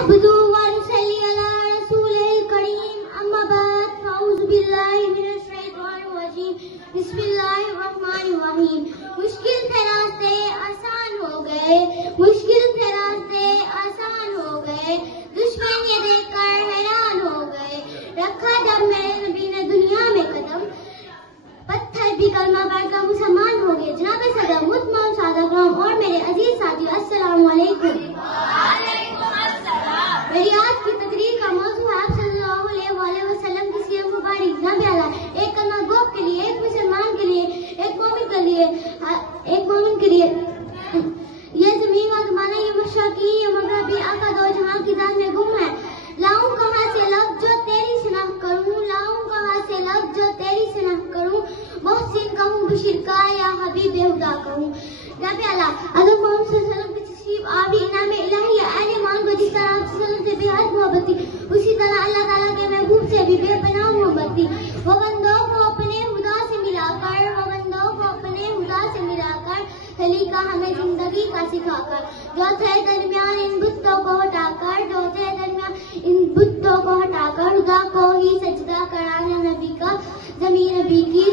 نحمده ونصلي على رسوله الكريم أما بعد فأعوذ بالله من الشيطان الرجيم بسم الله الرحمن الرحیم. مشکل تھے راستے آسان ہو گئے، مشکل تھے راستے آسان ہو گئے، دشمن یہ دیکھ کر حیران ہو گئے. رکھا جب میرے نبی نے دنیا میں قدم، پتھر بھی کلمہ پڑھ کر مسلمان ہو گئے. جناب صدر محترم سادہ کرام اور میرے عزیز ساتھیو، السلام علیکم. میری آج کی تقریر کا موضوع ہے آپ صلی اللہ علیہ وآلہ وسلم کی سیرت مبارک. جناب اعلیٰ، ایک کلمہ گو کے لیے، ایک مسلمان کے لیے، ایک مومن کے لیے، یہ زمین و زمانہ، یہ مشرقی، یہ مغربی، آقا دو جہاں کی ذات میں گم ہے. لاؤں کہاں سے لفظ جو تیری شناخت کروں، لاؤں کہاں سے لفظ جو تیری شناخت کروں، محسن کہوں بشیر کا یا حبیب خدا کہوں. جناب اعلیٰ، اگر محمد صلی اللہ علیہ وسلم کی تشریف آبی انعام الہی ہے، اہل ایمان کو جس طرح آپ صلی اللہ علیہ وسلم سے بے حد محبت تھی، اسی طرح اللہ تعالیٰ کے محبوب سے بھی بے پناہ محبت تھی. وہ بندوں کو اپنے خدا سے ملا کر، سلیقہ ہمیں زندگی کا سکھا کر، جو تھے درمیان ان بتوں کو ہٹا کر، خدا کو ہی سجدہ کرانا نبی کا، زمین نبی کی